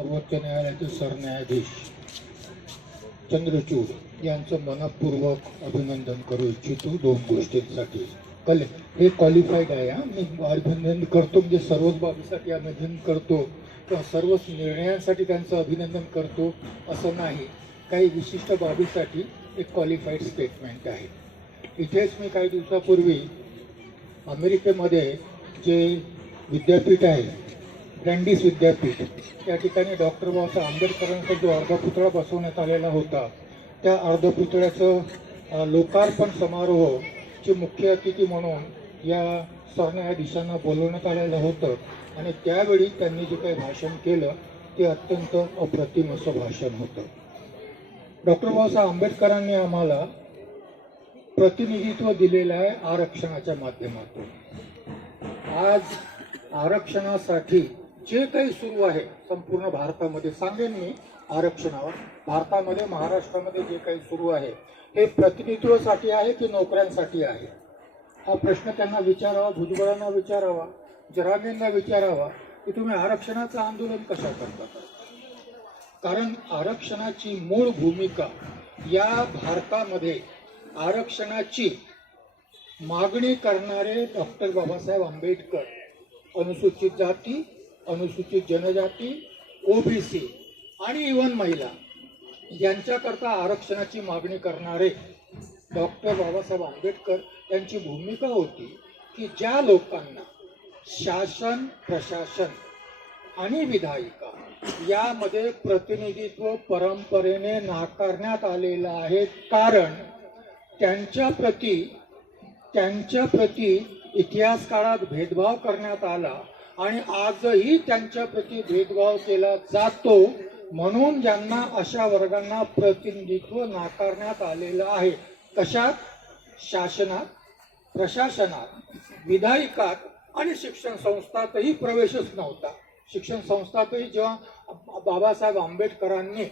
सर्वोच्च न्यायालयाचे सरन्यायाधीश चंद्रचूड यांचं मनपूर्वक अभिनंदन करू इच्छितो दोन गोष्टींसाठी. हे क्वालिफाईड आहे. मी अभिनंदन करतो म्हणजे सर्वच बाबीसाठी अभिनंदन करतो किंवा सर्वच निर्णयांसाठी त्यांचं अभिनंदन करतो असं नाही. काही विशिष्ट बाबीसाठी एक क्वालिफाईड स्टेटमेंट आहे. इथेच मी काही दिवसापूर्वी अमेरिकेमध्ये जे विद्यापीठ आहे ब्रँडिस विद्यापीठ, त्या ठिकाणी डॉक्टर बाबासाहेब आंबेडकरांचा जो अर्धपुतळा बसवण्यात आलेला होता त्या अर्धपुतळ्याचं लोकार्पण समारोहाची मुख्य अतिथी म्हणून या सरन्यायाधीशांना बोलवण्यात आलेलं होतं आणि त्यावेळी त्यांनी जे काही भाषण केलं ते अत्यंत अप्रतिम असं भाषण होतं. डॉक्टर बाबासाहेब आंबेडकरांनी आम्हाला प्रतिनिधित्व दिलेलं आहे आरक्षणाच्या माध्यमातून. आज आरक्षणासाठी जे काही सुरू आहे संपूर्ण भारतामध्ये, सांगेन मी आरक्षणावर, भारतामध्ये महाराष्ट्रामध्ये जे काही सुरू आहे हे प्रतिनिधित्वासाठी आहे की नोकऱ्यांसाठी आहे हा प्रश्न त्यांना विचारावा, भुजबळांना विचारावा, जरांगेंना विचारावा की तुम्ही आरक्षणाचं आंदोलन कशा करता. कारण आरक्षणाची मूळ भूमिका या भारतामध्ये आरक्षणाची मागणी करणारे डॉक्टर बाबासाहेब आंबेडकर, अनुसूचित जाती, अनुसूचित जनजाती, ओबीसी आणि इव्हन महिला यांच्याकरता आरक्षणाची मागणी करणारे डॉक्टर बाबासाहेब आंबेडकर यांची भूमिका होती की ज्या लोकांना शासन, प्रशासन आणि विधायिका यामध्ये प्रतिनिधित्व परंपरेने नाकारण्यात आलेलं आहे, कारण त्यांच्या प्रती इतिहास काळात भेदभाव करण्यात आला आणि आजही त्यांच्या प्रती भेदभाव केला जातो, म्हणून ज्यांना अशा वर्गांना प्रतिनिधित्व नाकारण्यात आलेलं आहे. कशात? शासनात, प्रशासनात, विधायिकात आणि शिक्षण संस्थातही प्रवेशच नव्हता. शिक्षण संस्थातही जेव्हा बाबासाहेब आंबेडकरांनी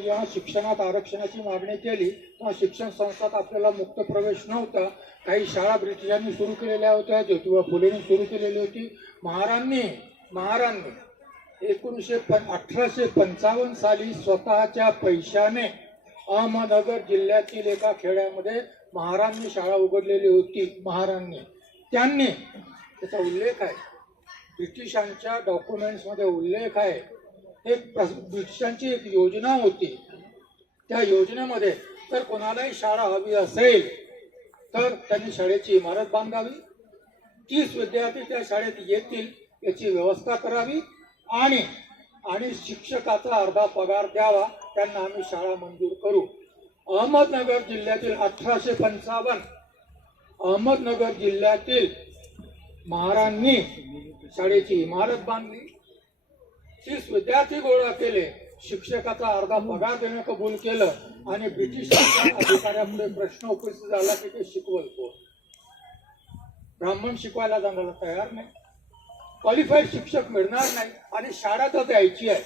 जेव्हा शिक्षणात आरक्षणाची मागणी केली तेव्हा शिक्षण संस्थात आपल्याला मुक्त प्रवेश नव्हता. काही शाळा ब्रिटिशांनी सुरू केलेल्या होत्या, ज्योतिबा फुलेंनी सुरू केलेली होती. महारांनी 1855 साली स्वतःच्या पैशाने अहमदनगर जिल्ह्यातील एका खेड्यामध्ये महारांनी शाळा उघडलेली होती. त्यांनी त्याचा उल्लेख आहे, ब्रिटिशांच्या डॉक्युमेंट्समध्ये उल्लेख आहे. ब्रिटिशांची एक योजना होती, त्या योजनेमध्ये जर कोणालाही शाळा हवी असेल तर त्यांनी शाळेची इमारत बांधावी, 30 विद्यार्थी त्या शाळेत येतील याची व्यवस्था करावी आणि शिक्षकाचा अर्धा पगार द्यावा, त्यांना आम्ही शाळा मंजूर करू. अहमदनगर जिल्ह्यातील 1855 अहमदनगर जिल्ह्यातील महारांनी शाळेची इमारत बांधली, 30 विद्यार्थी गोळा केले, शिक्षकाचा अर्धा पगार देणं कबूल केलं आणि ब्रिटिशांच्या अधिकाऱ्यापुढे प्रश्न उपस्थित झाला की ते शिकवल कोण? ब्राह्मण शिकवायला जाण्याला तयार नाही, क्वालिफाईड शिक्षक मिळणार नाही आणि शाळा तर द्यायची आहे.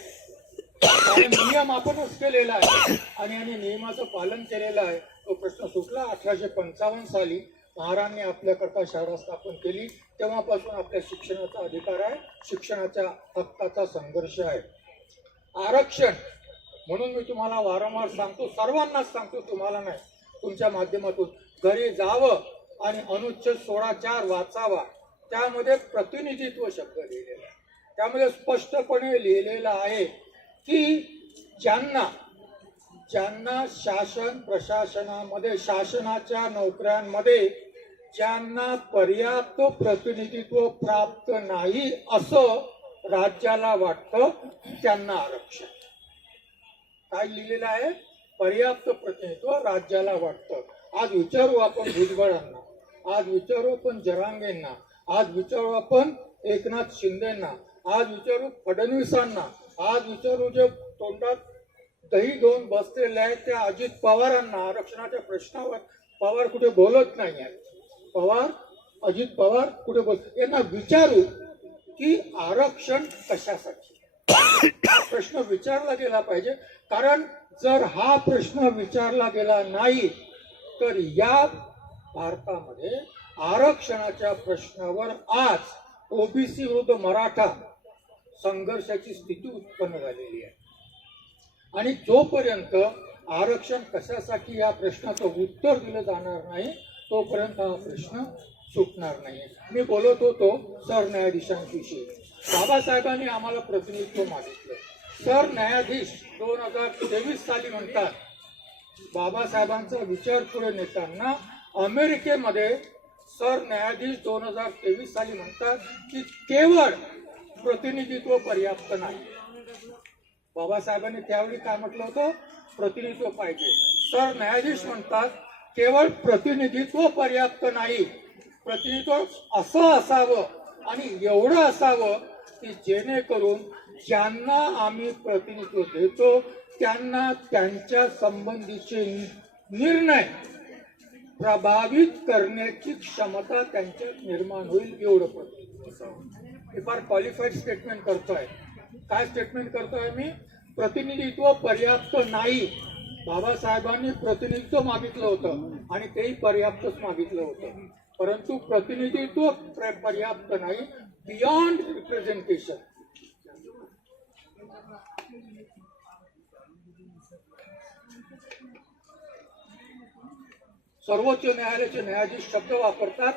आणि नियम आपणच केलेला आहे आणि नियमाचं पालन केलेलं आहे. तो प्रश्न सुटला. 1855 साली महारांनी आपल्याकरता शाळा स्थापन केली. तेव्हापासून आपल्या शिक्षणाचा अधिकार आहे, शिक्षणाच्या हक्काचा संघर्ष आहे. आरक्षण म्हणून मी तुम्हाला वारंवार सांगतो, सर्वांनाच सांगतो, तुम्हाला नाही, तुमच्या माध्यमातून घरी जावं आणि अनुच्छेद 16(4) वाचावा. त्यामध्ये प्रतिनिधित्व शब्द लिहिलेला आहे. त्यामध्ये स्पष्टपणे लिहिलेलं आहे की ज्यांना शासन प्रशासनामध्ये, शासनाच्या नोकऱ्यांमध्ये ज्यांना पर्याप्त प्रतिनिधित्व प्राप्त नाही असं राज्याला वाटतं त्यांना आरक्षण. काय लिहिलेलं आहे? पर्याप्त प्रतिनिधित्व राज्याला वाटतं. आज विचारू आपण भुजबळांना, आज विचारू आपण जरांगेंना, आज विचारू आपण एकनाथ शिंदेंना, आज विचारू फडणवीसांना, आज विचारू जे तोंडात दही घेऊन बसलेले आहेत त्या अजित पवारांना. आरक्षणाच्या प्रश्नावर पवार कुठे बोलत नाही आहेत. अजित पवार कुठे बोलत, यांना विचारू की आरक्षण कशासाठी? प्रश्न विचारला गेला पाहिजे. कारण जर हा प्रश्न विचारला गेला नाही तर या भारतामध्ये आरक्षणाच्या प्रश्नावर आज ओबीसी विरुद्ध मराठा, संघर्षाची स्थिती उत्पन्न झालेली आहे. आणि जोपर्यंत आरक्षण कशासाठी या प्रश्नाचं उत्तर दिलं जाणार नाही तोपर्यंत हा प्रश्न सुटणार नाही. मी बोलत होतो सरन्यायाधीशांविषयी. बाबासाहेबांनी आम्हाला प्रतिनिधित्व मागितलं. सरन्यायाधीश 2023 साली म्हणतात, बाबासाहेबांचा विचार पुढे नेताना अमेरिकेमध्ये सरन्यायाधीश 2023 साली म्हणतात की केवळ प्रतिनिधित्व पर्याप्त नाही. बाबासाहेबांनी त्यावेळी काय म्हटलं होतं? प्रतिनिधित्व पाहिजे. सरन्यायाधीश म्हणतात केवळ प्रतिनिधित्व पर्याप्त नाही, प्रतिनिधित्व असं असावं आणि एवढं असावं की जेणेकरून ज्यांना आम्ही प्रतिनिधित्व देतो त्यांना त्यांच्या संबंधीचे निर्णय प्रभावित करण्याची क्षमता त्यांच्यात निर्माण होईल, एवढं प्रतिनिधित्व असावं. हे फार क्वालिफाईड स्टेटमेंट करतोय. काय स्टेटमेंट करतोय मी? प्रतिनिधित्व पर्याप्त नाही. बाबासाहेबांनी प्रतिनिधित्व मागितलं होतं आणि तेही पर्याप्तच मागितलं होतं, परंतु प्रतिनिधित्व पर्याप्त नाही, बियॉन्ड रिप्रेझेंटेशन. सर्वोच्च न्यायालयाचे न्यायाधीश शब्द वापरतात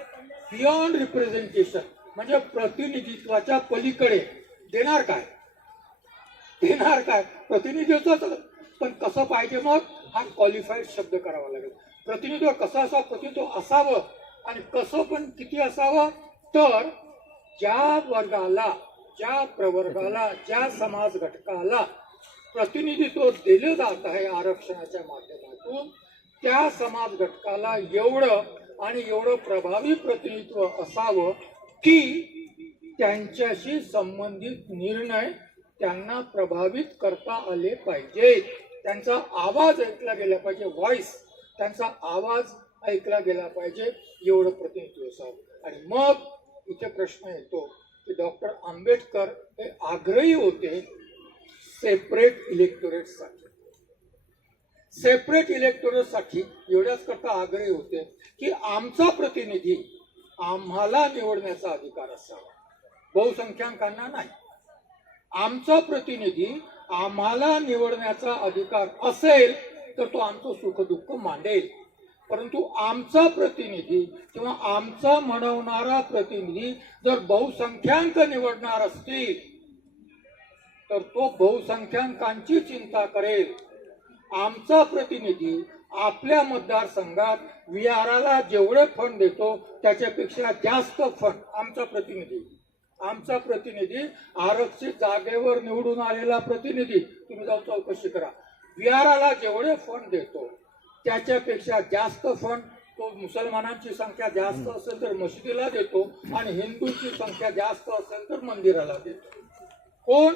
बियॉन्ड रिप्रेझेंटेशन, म्हणजे प्रतिनिधित्वाच्या पलीकडे. देणार काय? देणार काय? प्रतिनिधित्व पण कसं पाहिजे? मग हा क्वालिफाईड शब्द करावा लागेल. प्रतिनिधित्व कसं असावं? प्रतिनिधित्व असावं आणि कसं पण किती असावं? तर ज्या वर्गाला, ज्या प्रवर्गाला, ज्या समाज घटकाला प्रतिनिधित्व दिलं जात आहे आरक्षणाच्या माध्यमातून, त्या समाज घटकाला एवढं आणि एवढं प्रभावी प्रतिनिधित्व असावं की त्यांच्याशी संबंधित निर्णय त्यांना प्रभावित करता आले पाहिजे. त्यांचा आवाज ऐकला गेला पाहिजे, व्हॉइस, त्यांचा आवाज ऐकला गेला पाहिजे, एवढं प्रतिनिधित्व असावं. आणि मग इथे प्रश्न येतो की डॉक्टर आंबेडकर हे आग्रही होते सेपरेट इलेक्टोरेटसाठी. सेपरेट इलेक्टोरेटसाठी एवढ्याच करता आग्रही होते की आमचा प्रतिनिधी आम्हाला निवडण्याचा अधिकार असावा, बहुसंख्याकांना नाही. आमचा प्रतिनिधी आम्हाला निवडण्याचा अधिकार असेल तर तो आमचं सुखदुःख मांडेल, परंतु आमचा प्रतिनिधी किंवा आमचा म्हणवणारा प्रतिनिधी जर बहुसंख्याक निवडणार असतील तर तो बहुसंख्याकांची चिंता करेल. आमचा प्रतिनिधी आपल्या मतदारसंघात विहाराला जेवढे फंड देतो त्याच्यापेक्षा जास्त फंड आमचा प्रतिनिधी आरक्षित जागेवर निवडून आलेला प्रतिनिधी, तुम्ही जाऊन चौकशी करा, विहाराला जेवढे फंड देतो त्याच्यापेक्षा जास्त फंड तो मुसलमानांची संख्या जास्त असेल तर मशिदीला देतो आणि हिंदूंची संख्या जास्त असेल तर मंदिराला देतो. कोण?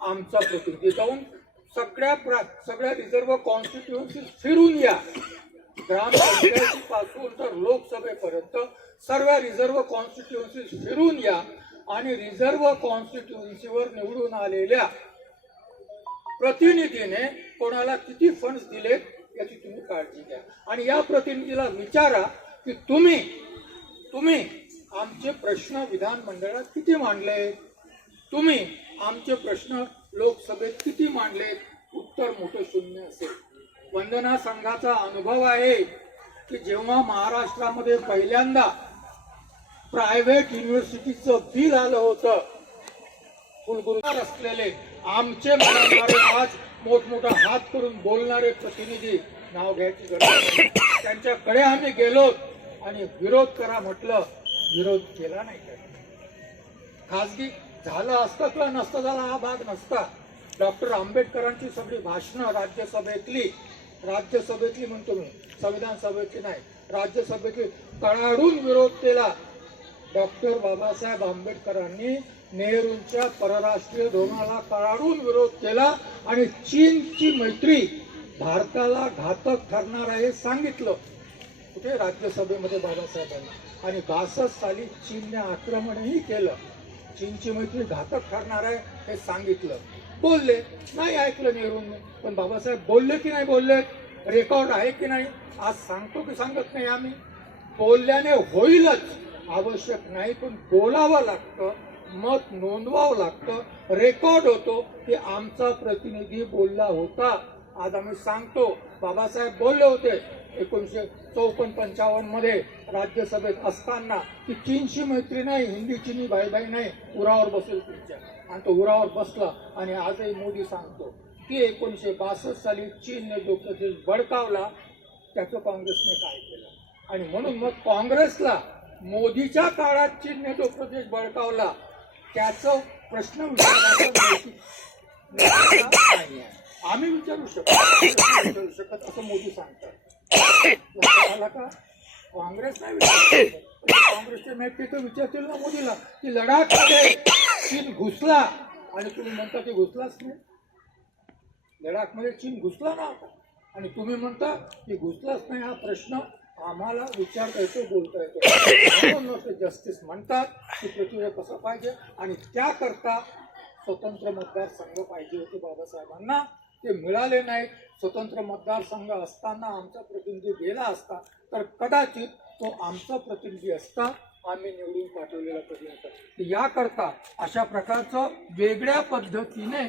आमचा प्रतिनिधी. जाऊन सगळ्या रिझर्व्ह कॉन्स्टिट्युएन्सी फिरून या, ग्रामपंचायतीपासून तर लोकसभेपर्यंत सर्व रिझर्व्ह कॉन्स्टिट्युएन्सी फिरून या आणि रिझर्व्ह कॉन्स्टिट्युएन्सीवर निवडून आलेल्या प्रतिनिधीने कोणाला किती फंड्स दिलेत याची तुम्ही काळजी घ्या. आणि या प्रतिनिधीला विचारा की तुम्ही आमचे प्रश्न विधानमंडळात किती मांडले, तुम्ही आमचे प्रश्न लोकसभेत किती मांडले? उत्तर मोठं शून्य असेल. वंदना संघाचा अनुभव आहे की जेव्हा महाराष्ट्रामध्ये पहिल्यांदा प्रायव्हेट युनिव्हर्सिटीचं बिल आलं होतं, कुलगुरू असलेले आमचे म्हणणारे आज मोठमोठा हात करून बोलणारे प्रतिनिधी, नाव घ्यायची गरज नाही, त्यांच्याकडे आम्ही गेलो आणि विरोध करा म्हटलं, विरोध केला नाही. खासगी झालं असतं किंवा नसतं झाला हा भाग नसता. डॉक्टर आंबेडकरांची सगळी भाषणं राज्यसभेतली म्हणतो मी, संविधान सभेतली नाही, राज्यसभेतली कडाडून विरोध केला. डॉक्टर बाबासाहेब आंबेडकरांनी नेहरूंच्या परराष्ट्रीय धोरणाला कडाडून विरोध केला आणि चीनची मैत्री भारताला घातक ठरणार आहे सांगितलं. कुठे? राज्यसभेमध्ये बाबासाहेबांनी. आणि 62 साली चीनने आक्रमणही केलं. चीनची मैत्री घातक ठरणार आहे हे सांगितलं. बोलले नाही, ऐकलं नेहरूंनी. पण बाबासाहेब बोलले की नाही बोलले? रेकॉर्ड आहे की नाही? आज सांगतो की सांगत नाही आम्ही? बोलल्याने होईलच, आवश्यक नाही, पण बोलावं लागतं. मत नोंदवावं लागतं, रेकॉर्ड होतो की आमचा प्रतिनिधी बोलला होता. आज आम्ही सांगतो बाबासाहेब बोलले होते 1954-55 मध्ये राज्यसभेत असताना की चीनशी मैत्री नाही, हिंदी चिनी भाई भाई नाही, उरावर बसेल तुमच्या. आणि तो उरावर बसला. आणि आजही मोदी सांगतो की 1962 साली चीनने जो प्रदेश बळकावला त्याचं काँग्रेसने काय केलं. आणि म्हणून मग काँग्रेसला मोदीच्या काळात चीनने जो प्रदेश बळकावला त्याचं प्रश्न विचारण्याचं नाही आहे. आम्ही विचारू शकत असं मोदी सांगतात. आला का? काँग्रेस नाही विचारू शकत. काँग्रेसचे नेते तर विचारतील ना मोदीला की लडाखमध्ये चीन घुसला आणि तुम्ही म्हणता की घुसलाच नाही. लडाखमध्ये चीन घुसला ना आणि तुम्ही म्हणता की घुसलाच नाही. हा प्रश्न आम्हाला विचारता येतो, बोलता येतो. म्हणून ते जस्टिस म्हणतात की पृथ्वीवर कसं पाहिजे आणि त्याकरता स्वतंत्र मतदारसंघ पाहिजे होते बाबासाहेबांना. ते मिळाले नाहीत. स्वतंत्र मतदारसंघ असताना आमचा प्रतिनिधी गेला असता तर कदाचित तो आमचा प्रतिनिधी असता, आम्ही निवडून पाठवलेला प्रतिनिधी. याकरता अशा प्रकारचं वेगळ्या पद्धतीने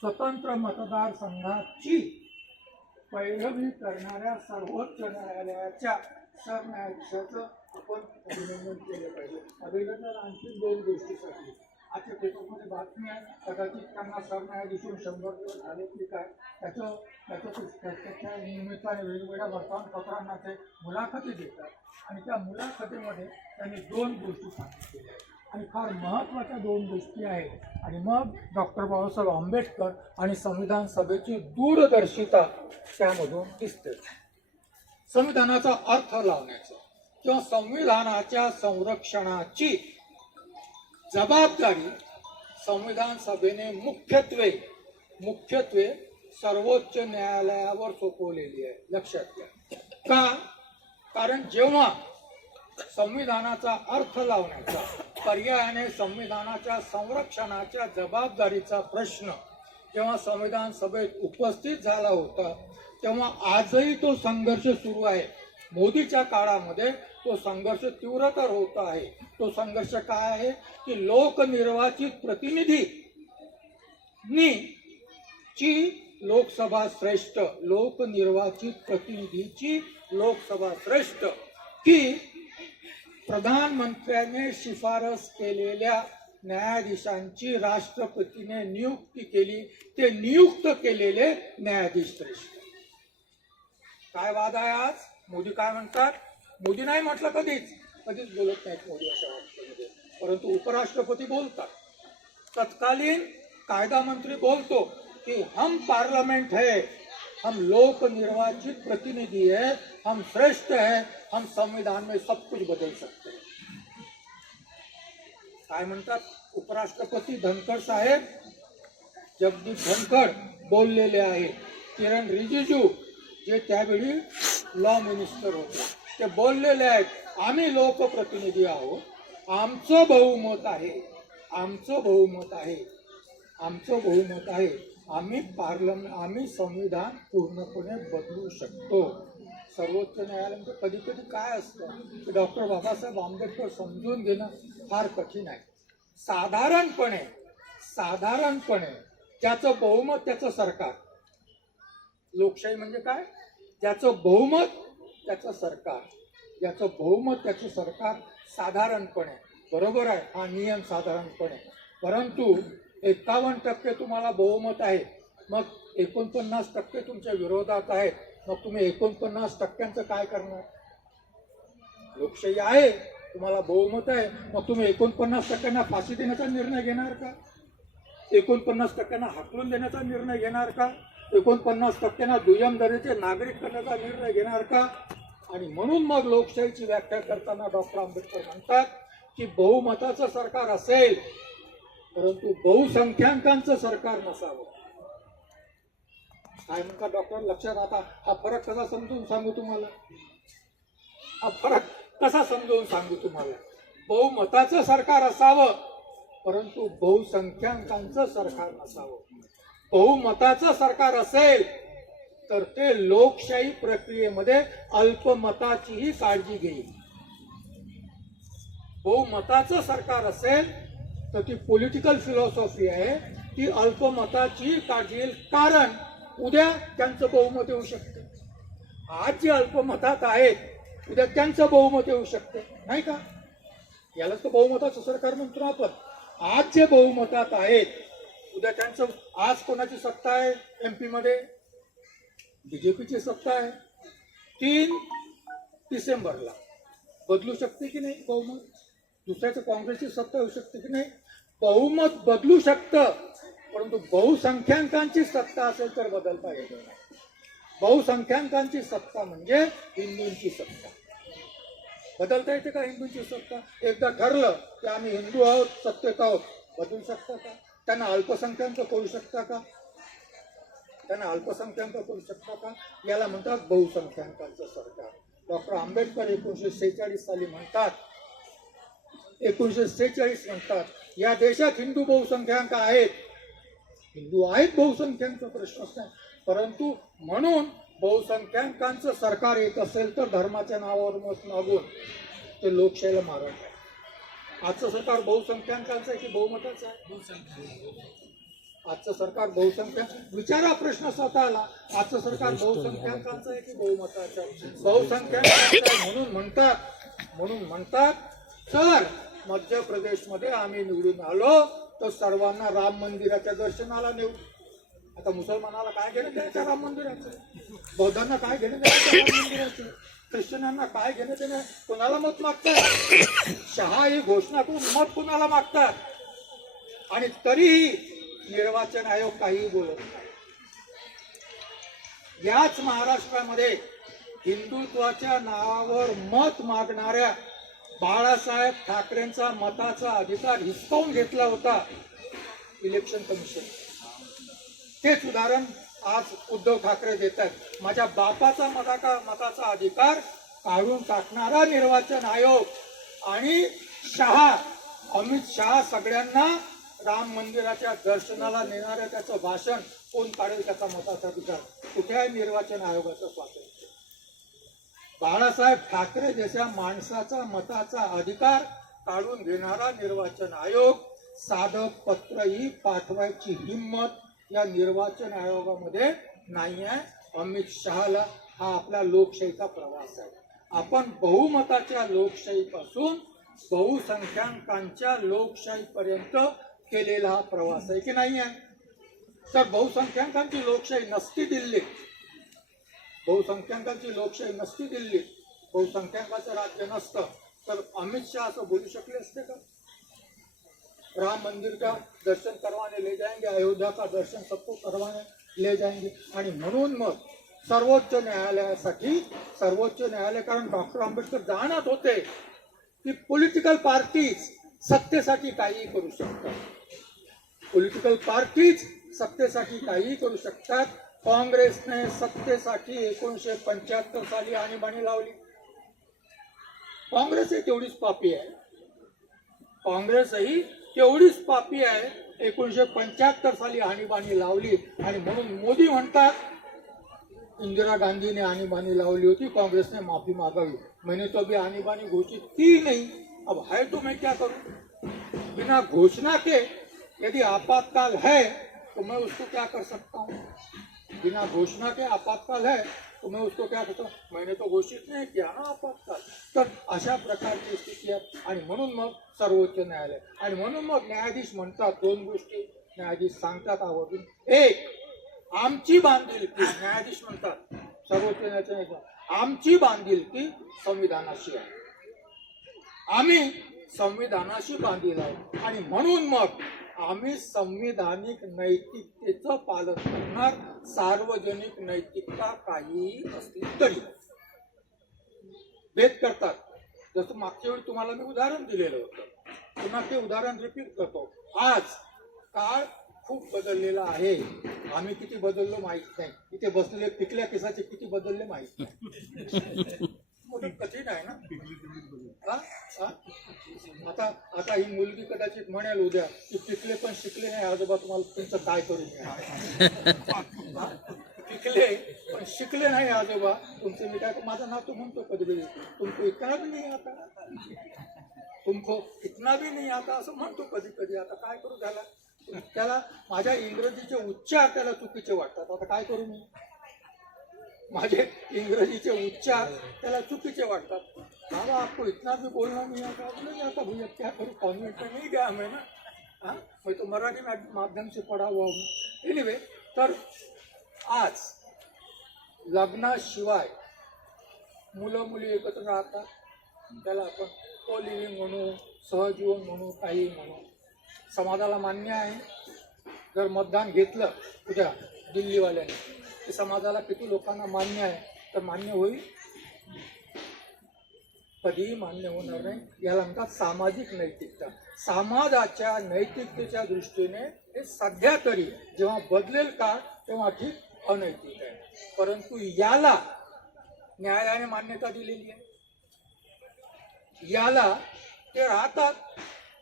स्वतंत्र मतदारसंघाची पैरवी करणाऱ्या सर्वोच्च न्यायालयाच्या सरन्यायाधीशाचं आपण अभिनंदन केलं पाहिजे. अभिनंदन आणखी 2 गोष्टीसाठी. आजच्या पेपरमध्ये बातमी आहे कदाचित त्यांना सरन्यायाधीशून 100 दिवस झाले की काय, त्याच्या निमित्ताने वेगवेगळ्या वर्तमानपत्रांना ते मुलाखती देतात. आणि त्या मुलाखतीमध्ये त्यांनी 2 गोष्टी सांगितलेल्या आहेत आणि फार महत्त्वाच्या 2 गोष्टी आहेत. आणि मग डॉक्टर बाबासाहेब आंबेडकर आणि संविधान सभेची दूरदर्शिता त्यामधून दिसते. संविधानाचा अर्थ लावण्याचं किंवा संविधानाच्या संरक्षणाची जबाबदारी संविधान सभेने मुख्यत्वे सर्वोच्च न्यायालयावर सोपवलेली आहे. लक्षात घ्या. का? कारण जेव्हा संविधानाचा अर्थ लावण्याचा पर्यायाने संविधानाच्या संरक्षणाच्या जबाबदारीचा प्रश्न जेव्हा संविधान सभेत उपस्थित झाला होता तेव्हा आजही तो संघर्ष सुरू आहे. मोदीच्या काळामध्ये तो संघर्ष तीव्रतर होत आहे. तो संघर्ष काय आहे की लोकनिर्वाचित प्रतिनिधी ची लोकसभा श्रेष्ठ, लोकनिर्वाचित प्रतिनिधीची लोकसभा श्रेष्ठ की प्रधानमंत्र्याने शिफारस केलेल्या न्यायाधीशांची राष्ट्रपतीने नियुक्ती केली, ते नियुक्त केलेले न्यायाधीश श्रेष्ठ. काय वाद आहे आज? मोदी काय म्हणतात? मोदी नाही म्हटलं कधीच बोलत नाहीत मोदी अशा बाबतीमध्ये, परंतु उपराष्ट्रपती बोलतात. तत्कालीन कायदा मंत्री बोलतो कि हम पार्लियामेंट है, हम लोक निर्वाचित प्रतिनिधि है, हम श्रेष्ठ है, हम संविधान में सब कुछ बदल सकते हैं. काय म्हणतात उपराष्ट्रपती धनखड साहेब? जगदीप धनखड बोललेले आहे. किरण रिजिजू जे त्यावेळी लॉ मिनिस्टर होते ते बोललेले आहेत, आम्ही लोकप्रतिनिधी आहोत, आमचं बहुमत आहे, आम्ही संविधान पूर्णपणे बदलू शकतो. सर्वोच्च न्यायालयामध्ये कधी कधी काय असतं की डॉक्टर बाबासाहेब आंबेडकर समजून घेणं फार कठीण आहे. साधारणपणे त्याचं बहुमत त्याचं सरकार. लोकशाही म्हणजे काय? ज्याचं बहुमत त्याचं सरकार, साधारणपणे बरोबर आहे हा नियम साधारणपणे. परंतु 51% तुम्हाला बहुमत आहे, मग 49% तुमच्या विरोधात आहेत, मग तुम्ही 49% काय करणार? लोकशाही आहे, तुम्हाला बहुमत आहे, मग तुम्ही 49% फाशी देण्याचा निर्णय घेणार का? 49% हाकलून देण्याचा निर्णय घेणार का? 49% दुय्यम दर्जाचे नागरिक करण्याचा निर्णय घेणार का? आणि म्हणून मग लोकशाहीची व्याख्या करताना डॉक्टर आंबेडकर म्हणतात की बहुमताचं सरकार असेल परंतु बहुसंख्याकांचं सरकार नसावं. काय म्हणतात डॉक्टर? लक्षात. आता हा फरक कसा समजून सांगू तुम्हाला? बहुमताचं सरकार असावं परंतु बहुसंख्याकांचं सरकार नसावं. बहुमताचं सरकार असेल तर ते लोकशाही प्रक्रियेमध्ये अल्पमताचीही काळजी घेईल. बहुमताचं सरकार असेल तर ती पॉलिटिकल फिलॉसॉफी आहे, ती अल्पमताची काढील, कारण उद्या त्यांचं बहुमत येऊ शकते. आज जे अल्पमतात आहेत उद्या त्यांचं बहुमत येऊ शकते, नाही का? यालाच तर बहुमताचं सरकार म्हणतो आपण. आज जे बहुमतात आहेत उद्या त्यांचं, आज कोणाची सत्ता आहे MP मध्ये? BJPची सत्ता आहे. 3 डिसेंबरला बदलू शकते की नाही बहुमत? दुसऱ्याचं काँग्रेसची सत्ता येऊ शकते की नाही? बहुमत बदलू शकतं, परंतु बहुसंख्याकांची सत्ता असेल तर बदलता येत नाही. बहुसंख्याकांची सत्ता म्हणजे हिंदूंची सत्ता. बदलता येते का हिंदूंची सत्ता? एकदा ठरलं की आम्ही हिंदू आहोत, सत्तेत आहोत, बदलू शकता का? त्यांना अल्पसंख्याक करू शकता का? त्यांना अल्पसंख्याक करू शकता का? याला म्हणतात बहुसंख्याकांचं सरकार. डॉक्टर आंबेडकर 1946 साली म्हणतात, 1946 म्हणतात, या देशात हिंदू बहुसंख्याक आहेत. हिंदू आहेत बहुसंख्याकांचा प्रश्नच नाही, परंतु म्हणून बहुसंख्याकांचं सरकार येत असेल तर धर्माच्या नावावर मत मागून ते लोकशाहीला मारत आहे. आजचं सरकार बहुसंख्याकांचं आहे की बहुमताचं आहे? आजचं सरकार बहुसंख्याक, विचारा प्रश्न स्वतःला, आजचं सरकार बहुसंख्याकांचं आहे की बहुमताचं आहे? बहुसंख्याकांचं आहे म्हणून म्हणतात तर मध्य प्रदेशमध्ये आम्ही निवडून आलो तर सर्वांना राम मंदिराच्या दर्शनाला नेऊ. आता मुसलमानाला काय घेणं द्यायचं राम मंदिराचं? बौद्धांना काय घेणं द्यायचं राम मंदिराचं? ख्रिश्चनांना काय घेणं देणं? कोणाला मत मागतात? शहा ही घोषणा करून मत कोणाला मागतात? आणि तरीही निर्वाचन आयोग काहीही बोलत नाही. याच महाराष्ट्रामध्ये हिंदुत्वाच्या नावावर मत मागणाऱ्या बाळासाहेब ठाकरेंचा मताचा अधिकार हिसकावून घेतला होता इलेक्शन कमिशन. तेच उदाहरण आज उद्धव ठाकरे देत आहेत. माझ्या बापाचा मताचा अधिकार काढून टाकणारा निर्वाचन आयोग आणि अमित शहा सगळ्यांना राम मंदिराच्या दर्शनाला नेणाऱ्या त्याचं भाषण कोण काढेल त्याचा मताचा अधिकार? कुठे आहे निर्वाचन आयोगाचं स्वातंत्र्य? बाळासाहेब ठाकरे जशा माणसाचा मताचा अधिकार काढून घेणारा निर्वाचन आयोग, साधं पत्रही पाठवायची हिंमत या निर्वाचन आयोगामध्ये नाही आहे. अमित शहाला हा आपला लोकशाहीचा प्रवास आहे. आपण बहुमताच्या लोकशाहीपासून बहुसंख्याकांच्या लोकशाहीपर्यंत केलेला हा प्रवास आहे की नाही आहे? तर बहुसंख्याकांची लोकशाही नसती दिल्लीत, बहुसंख्याकांची लोकशाही नसती दिल्लीत, बहुसंख्याकांचं राज्य नसतं तर अमित शहा असं बोलू शकले असते का? राम मंदिर का दर्शन करवाने ले जाएंगे, अयोध्या का दर्शन सबको करवाने ले जाएंगे. आणि म्हणून मग सर्वोच्च न्यायालय, कारण डॉक्टर आंबेडकर जाणत होते की पॉलिटिकल पार्टीज सत्तेसाठी काहीही करू शकतात. पॉलिटिकल पार्टीज सत्तेसाठी काहीही करू शकतात. काँग्रेसने सत्तेसाठी 1975 साली आणीबाणी लावली. काँग्रेसही तेवढीच पापी आहे. 1975 साली आणीबाणी लावली आणि म्हणून मोदी म्हणतात इंदिरा गांधी ने आणीबाणी लावली होती, कांग्रेस ने माफी मांगावी. मैंने तो अभी आणीबाणी घोषित की नहीं, अब है तो मैं क्या करूं? बिना घोषणा के यदि आपातकाल है तो मैं उसको क्या कर सकता हूं? बिना घोषणा के आपातकाल है तो मैं उसको क्या करता हूं? मैंने तो घोषित नहीं किया ना आपातकाल. तर अशा प्रकारची स्थिती आहे. आणि म्हणून मग सर्वोच्च न्यायालय, आणि म्हणून मग न्यायाधीश म्हणतात दोन गोष्टी. न्यायाधीश सांगतात आवर्जून, एक, आमची बांधिलकी, न्यायाधीश म्हणतात सर्वोच्च न्यायालयाच्या, आमची बांधिलकी संविधानाशी आहे, आम्ही संविधानाशी बांधील आहोत आणि म्हणून मग आम्ही संविधानिक नैतिकतेचं पालन करणार, सार्वजनिक नैतिकता काहीही असली तरी. भेद करतात. जसं मागच्या वेळी तुम्हाला मी उदाहरण दिलेलं होतं, पुन्हा ते उदाहरण रिपीट करतो. आज काळ खूप बदललेला आहे. आम्ही किती बदललो माहित नाही, इथे बसलेले पिकल्या केसाचे किती बदलले माहित नाही. मोठं कठीण आहे ना. आता ही मुलगी कदाचित म्हणेल उद्या की पिकले पण शिकले नाही आजोबा, तुम्हाला तुमचं काय करू? पिकले पण शिकले नाही आजोबा तुमचं, मी काय माझं नातू म्हणतो कधी कधी, तुमचं इतना भी नाही आता. तुमको इतना भी नाही आता असं म्हणतो कधी कधी. आता काय करू त्याला माझ्या इंग्रजीचे उच्चार त्याला चुकीचे वाटतात. आता काय करू मी? माझे इंग्रजीचे उच्चार त्याला चुकीचे वाटतात. बाबा आपको इतना भी बोलना नहीं आता. नहीं आता भैया क्या करूँ, कॉन्वेंट में नहीं गया मैं ना. हाँ, मैं तो मराठी माध्यम से पढ़ा हुआ हूँ. एनिवे, तर आज लग्नाशिवाय मुलं मुली एकत्र राहतात. त्याला आपण को लिव्हिंग म्हणू, सहजीवन म्हणू, काही म्हणू. समाजाला मान्य आहे. जर मतदान घेतलं उद्या दिल्लीवाल्याने, ते समाजाला किती लोकांना मान्य आहे? तर मान्य होईल? कधीही मान्य होणार नाही. याला म्हणतात सामाजिक नैतिकता. समाजाच्या नैतिकतेच्या दृष्टीने हे सध्या तरी जेव्हा बदलेल का तेव्हा ठीक अनैतिक आहे. परंतु याला न्यायालयाने मान्यता दिलेली आहे. याला ते राहतात,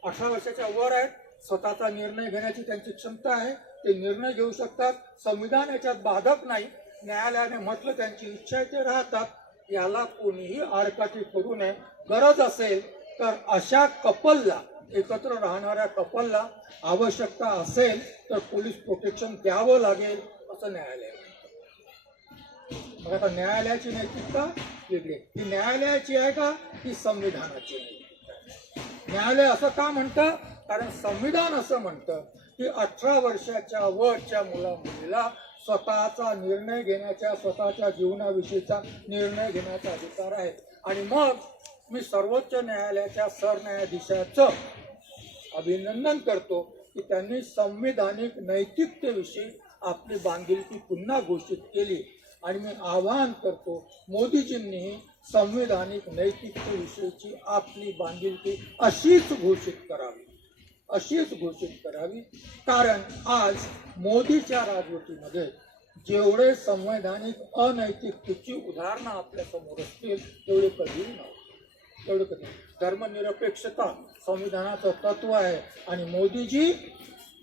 18 वर्षाच्या वर आहेत, स्वतःचा निर्णय घेण्याची त्यांची क्षमता आहे, ते निर्णय घेऊ शकतात. संविधान याच्यात बाधक नाही. न्यायालयाने म्हटलं त्यांची इच्छा आहे ते राहतात. याला कोणीही आडकाठी करू नये. गरज असेल तर अशा कपलला, एकत्र राहणाऱ्या कपलला आवश्यकता असेल तर पोलीस प्रोटेक्शन द्यावं लागेल असं न्यायालय म्हणतं. मग आता न्यायालयाची नैतिकता वेगळी. ही न्यायालयाची आहे का ही संविधानाची नैतिकता आहे? न्यायालय असं का म्हणतं? कारण संविधान असं म्हणतं की 18 वर्षाच्या वरच्या मुलीला स्वतःचा निर्णय घेण्याच्या, स्वतःच्या जीवनाविषयीचा निर्णय घेण्याचा अधिकार आहे. आणि मग मी सर्वोच्च न्यायालयाच्या सरन्यायाधीशाचं अभिनंदन करतो की त्यांनी संविधानिक नैतिकतेविषयी आपली बांधिलकी पुन्हा घोषित केली. आणि मी आवाहन करतो मोदीजींनीही संविधानिक नैतिकतेविषयीची आपली बांधिलकी अशीच घोषित करावी, अशीच घोषित करावी. कारण आज मोदीच्या राजवटीमध्ये जेवढे संवैधानिक अनैतिकतेची उदाहरणं आपल्या समोर असतील तेवढे कधीही नव्हते, तेवढे कधी. धर्मनिरपेक्षता संविधानाचं तत्व आहे. आणि मोदीजी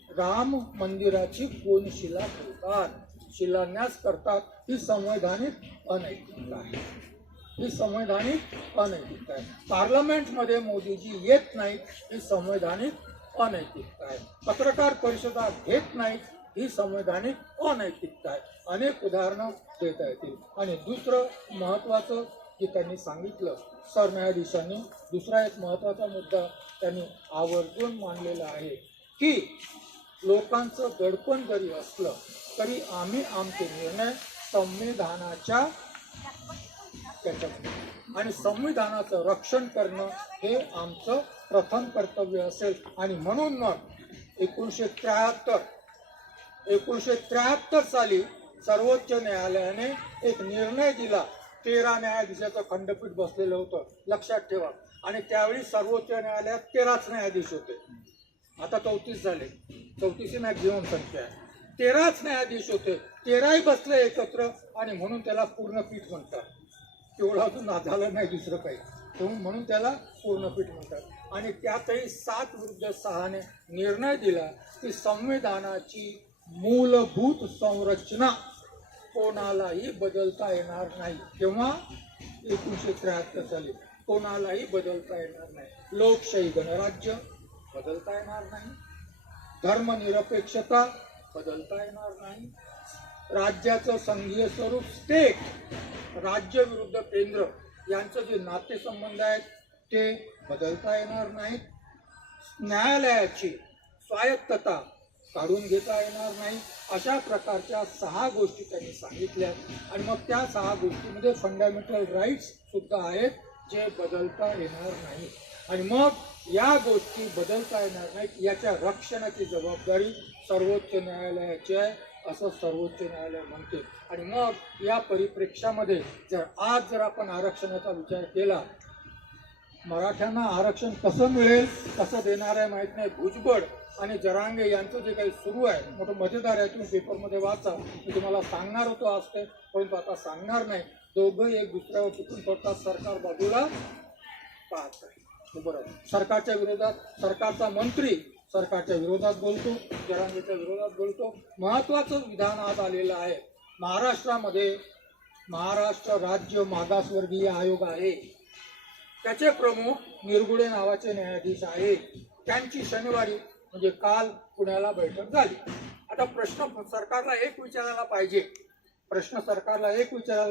राम मंदिराची कोनशिला ठेवतात, शिलान्यास करतात. ही संवैधानिक अनैतिकता आहे, ही संवैधानिक अनैतिकता आहे. पार्लमेंटमध्ये मोदीजी येत नाहीत, ही संवैधानिक अनैतिकता आहे. पत्रकार परिषदा घेत नाहीत, ही संवैधानिक अनैतिकता आहे. अनेक उदाहरणं देता येतील. आणि दुसरं महत्त्वाचं जे त्यांनी सांगितलं सरन्यायाधीशांनी, दुसरा एक महत्त्वाचा मुद्दा त्यांनी आवर्जून मांडलेला आहे की लोकांचं दडपण जरी असलं तरी आम्ही आमचे निर्णय संविधानाच्या त्याच्यामध्ये, आणि संविधानाचं रक्षण करणं हे आमचं प्रथम कर्तव्य असेल. आणि म्हणून मग 1973 साली सर्वोच्च न्यायालयाने एक निर्णय दिला. 13 न्यायाधीशाचं खंडपीठ बसलेलं होतं, लक्षात ठेवा. आणि त्यावेळी सर्वोच्च न्यायालयात 13च न्यायाधीश होते. आता 34 झाले, 34 मॅक्झिमम संख्या आहे. 13च न्यायाधीश होते, 13ही बसले एकत्र. आणि म्हणून त्याला पूर्णपीठ म्हणतात. तेवढं अजून झालं नाही दुसरं काही, म्हणून त्याला पूर्णपीठ म्हणतात. आणि त्यातही 7 विरुद्ध 6 ने निर्णय दिला की संविधानाची मूलभूत संरचना कोणालाही बदलता येणार नाही. तेव्हा 1973 साली कोणालाही बदलता येणार नाही. लोकशाही गणराज्य बदलता येणार नाही, धर्मनिरपेक्षता बदलता येणार नाही, राज्याचं संघीय स्वरूप स्टेट, राज्य विरुद्ध केंद्र यांचं जे नातेसंबंध आहेत ते बदलता येणार नाहीत, न्यायालयाची स्वायत्तता काढून घेता येणार नाही. अशा प्रकारच्या 6 गोष्टी त्यांनी सांगितल्या. आणि मग त्या 6 गोष्टीमध्ये फंडामेंटल राईट्स सुद्धा आहेत जे बदलता येणार नाही. आणि मग या गोष्टी बदलता येणार नाहीत याच्या रक्षणाची जबाबदारी सर्वोच्च न्यायालयाची आहे असं सर्वोच्च न्यायालय म्हणते. आणि मग या परिप्रेक्ष्यामध्ये जर आपण आरक्षणाचा विचार केला, मराठ्यांना आरक्षण कसं मिळेल, कसं देणार आहे माहीत नाही. भुजबळ आणि जरांगे यांचं जे काही सुरू आहे मोठं मजेदार आहे. तुम्ही पेपरमध्ये वाचा. मी तुम्हाला सांगणार होतो आज ते, परंतु आता सांगणार नाही. दोघं एक दुसऱ्यावर तुटून पडतात. सरकार बाजूला पाहत आहे. बरोबर, सरकारच्या विरोधात सरकारचा मंत्री सरकारच्या विरोधात बोलतो, जरांगेच्या विरोधात बोलतो. महत्त्वाचं विधान आज आलेलं आहे. महाराष्ट्रामध्ये महाराष्ट्र राज्य मागासवर्गीय आयोग आहे. त्याचे प्रमुख निरगुडे नावाचे न्यायाधीश आहेत. त्यांची शनिवारी म्हणजे काल पुण्याला बैठक झाली. आता प्रश्न सरकारला एक विचारायला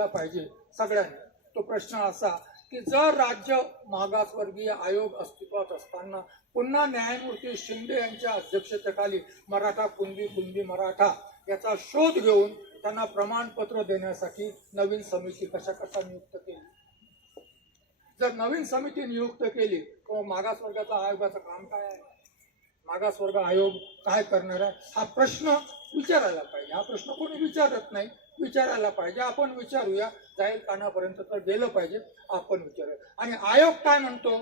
पाहिजे सगळ्यांनी. तो प्रश्न असा की जर राज्य मागासवर्गीय आयोग अस्तित्वात असताना पुन्हा न्यायमूर्ती शिंदे यांच्या अध्यक्षतेखाली मराठा कुणबी मराठा याचा शोध घेऊन त्यांना प्रमाणपत्र देण्यासाठी नवीन समिती कशा नियुक्त केली. जर नवीन समिती नियुक्त केली तर मागासवर्गाचा आयोगाचं काम काय आहे, मागासवर्ग आयोग काय करणार आहे, हा प्रश्न विचारायला पाहिजे. हा प्रश्न कोणी विचारत नाही, विचारायला पाहिजे. आपण विचारूया, जाहीर कानापर्यंत तर गेलं पाहिजे, आपण विचारूया. आणि आयोग काय म्हणतो,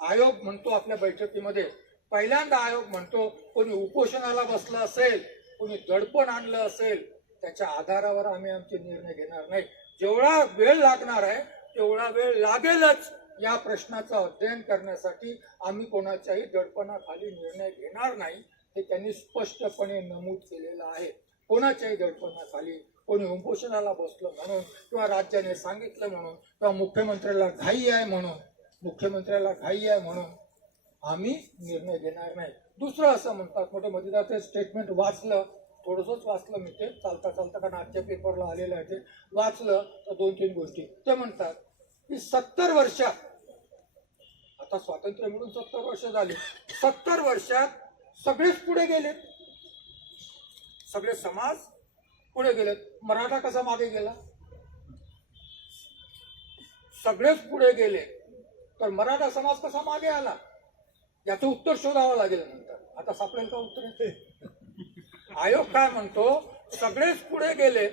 आयोग म्हणतो आपल्या बैठकीमध्ये पहिल्यांदा आयोग म्हणतो कोणी उपोषणाला बसलं असेल, कोणी दडपण आणलं असेल, त्याच्या आधारावर आम्ही आमचे निर्णय घेणार नाही. जेवढा वेळ लागणार आहे तेवढा वेळ लागेलच. या प्रश्नाचं अध्ययन करण्यासाठी आम्ही कोणाच्याही दडपणाखाली निर्णय घेणार नाही, हे त्यांनी स्पष्टपणे नमूद केलेलं आहे. कोणाच्याही दडपणाखाली, कोणी उपोषणाला बसलं म्हणून किंवा राज्याने सांगितलं म्हणून किंवा मुख्यमंत्र्याला घाई आहे म्हणून आम्ही निर्णय घेणार नाही. दुसरं असं म्हणतात, मोठे मतदार ते स्टेटमेंट वाचलं, थोडंसंच वाचलं मी, ते चालता कारण आजच्या पेपरला आलेलं आहे, ते वाचलं तर 2-3 गोष्टी. ते म्हणतात की 70 वर्षात, आता स्वातंत्र्य मिळून 70 वर्ष झाले, 70 वर्षात सगळेच पुढे गेले, सगळे समाज पुढे गेलेत. मराठा कसा मागे गेला? सगळेच पुढे गेले तर मराठा समाज कसा मागे आला, याचं उत्तर शोधावं लागेल नंतर. आता सापडेल का उत्तर? आयोग काय म्हणतो, सगळेच पुढे गेले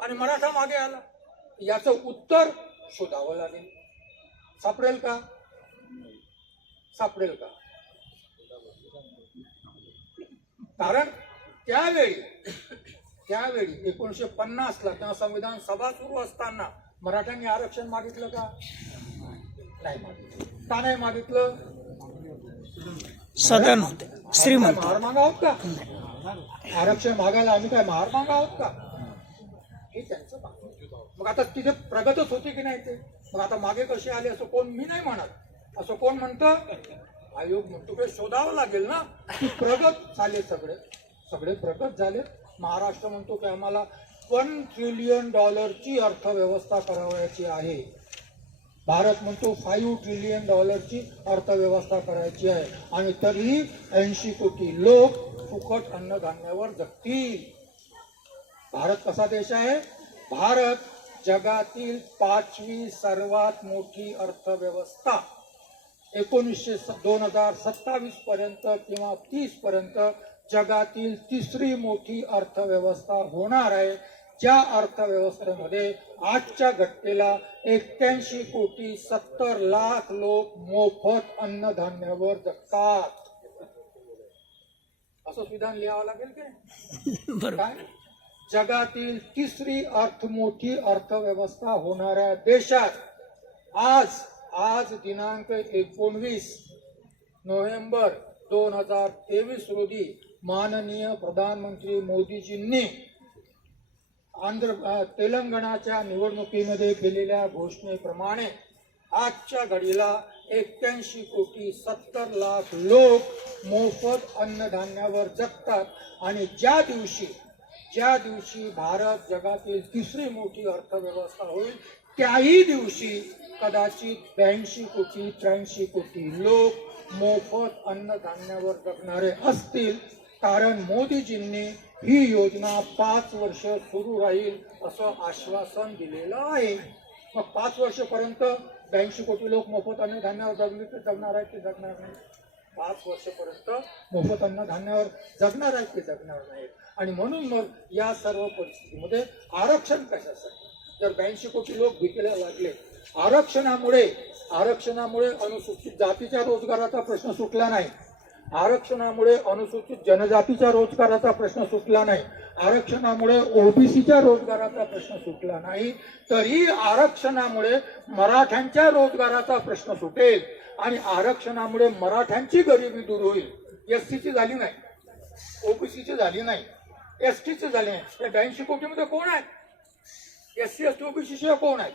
आणि मराठा मागे आला, याचं उत्तर शोधावं लागेल. सापडेल का? कारण त्यावेळी 1950ला तेव्हा संविधान सभा सुरू असताना मराठ्यांनी आरक्षण मागितलं का? नाही मागितलं. का नाही मागितलं? सदन होते, श्रीमंत. महार मागा आहोत का? आरक्षण मागायला आम्ही काय महार मागा आहोत का? हे त्यांचं मागणं. मग आता तिथे प्रगतच होते की नाही ते? मग आता मागे कसे आले असं कोण, मी नाही म्हणत, असं कोण म्हणतं? आयोग म्हणतो की शोधावं लागेल ना. प्रगत झाले, सगळे प्रगत झाले. महाराष्ट्र म्हणतो की आम्हाला $1 ट्रिलियन अर्थव्यवस्था करावयाची आहे. भारत म्हणतो $5 ट्रिलियन अर्थव्यवस्था करायची आहे आणि तरीही 80 कोटी लोक फुकट अन्नधान्यावर जगतील. भारत कसा देश आहे? भारत जगातील 5वी सर्वात मोठी अर्थव्यवस्था. 2027 पर्यंत किंवा 30 पर्यंत जगातील 3री मोठी अर्थव्यवस्था होणार आहे. ज्या अर्थव्यवस्थेमध्ये आजच्या घटनेला 81 कोटी 70 लाख लोक मोफत अन्नधान्यावर जगतात. असं विधान लिहावं लागेल की काय? जगातील 3री मोठी अर्थव्यवस्था होणाऱ्या देशात आज दिनांक 19 नोव्हेंबर 2023 रोजी माननीय प्रधानमंत्री मोदीजींनी तेलंगणाच्या निवडणुकीमध्ये केलेल्या घोषणेप्रमाणे आजच्या घडीला 81 कोटी 70 लाख लोक मोफत अन्नधान्यावर जगतात. आणि ज्या दिवशी भारत जगातील 3री मोठी अर्थव्यवस्था होईल त्याही दिवशी कदाचित 82 कोटी 83 कोटी लोक मोफत अन्नधान्यावर जगणारे असतील. कारण मोदीजींनी ही योजना 5 वर्ष सुरू राहील असं आश्वासन दिलेलं आहे. मग 5 वर्षपर्यंत 82 कोटी लोक मोफत अन्नधान्यावर जगणार आहेत की जगणार नाही? 5 वर्षपर्यंत मोफत अन्नधान्यावर जगणार आहेत की जगणार नाहीत? आणि म्हणून मग या सर्व परिस्थितीमध्ये आरक्षण कशासाठी? जर 82 कोटी लोक भीकेला लागले, आरक्षणामुळे अनुसूचित जातीच्या रोजगाराचा प्रश्न सुटला नाही, आरक्षणामुळे अनुसूचित जनजातीच्या रोजगाराचा प्रश्न सुटला नाही, आरक्षणामुळे ओबीसीच्या रोजगाराचा प्रश्न सुटला नाही, तरी आरक्षणामुळे मराठ्यांच्या रोजगाराचा प्रश्न सुटेल आणि आरक्षणामुळे मराठ्यांची गरिबी दूर होईल. एससीची झाली नाही, ओबीसीची झाली नाही, एसटीची झाली नाही. या 82 कोटीमध्ये कोण आहे? एससी एसटी ओबीसी शिवाय कोण आहे?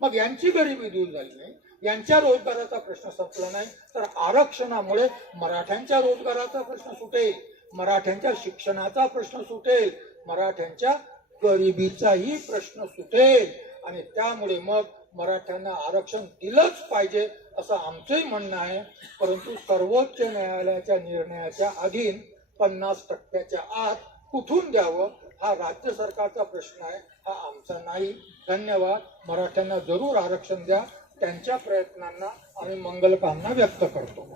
मग यांची गरिबी दूर झाली नाही, यांच्या रोजगाराचा प्रश्न संपला नाही तर आरक्षणामुळे मराठ्यांच्या रोजगाराचा प्रश्न सुटेल, मराठ्यांच्या शिक्षणाचा प्रश्न सुटेल, मराठ्यांच्या गरिबीचाही प्रश्न सुटेल आणि त्यामुळे मग मराठ्यांना आरक्षण दिलंच पाहिजे असं आमचंही म्हणणं आहे. परंतु सर्वोच्च न्यायालयाच्या निर्णयाच्या अधीन 50% आत कुठून द्यावं हा राज्य सरकारचा प्रश्न आहे, हा आमचा नाही. धन्यवाद. मराठ्यांना जरूर आरक्षण द्या. त्यांच्या प्रयत्नांना आम्ही मंगलकामना व्यक्त करतो.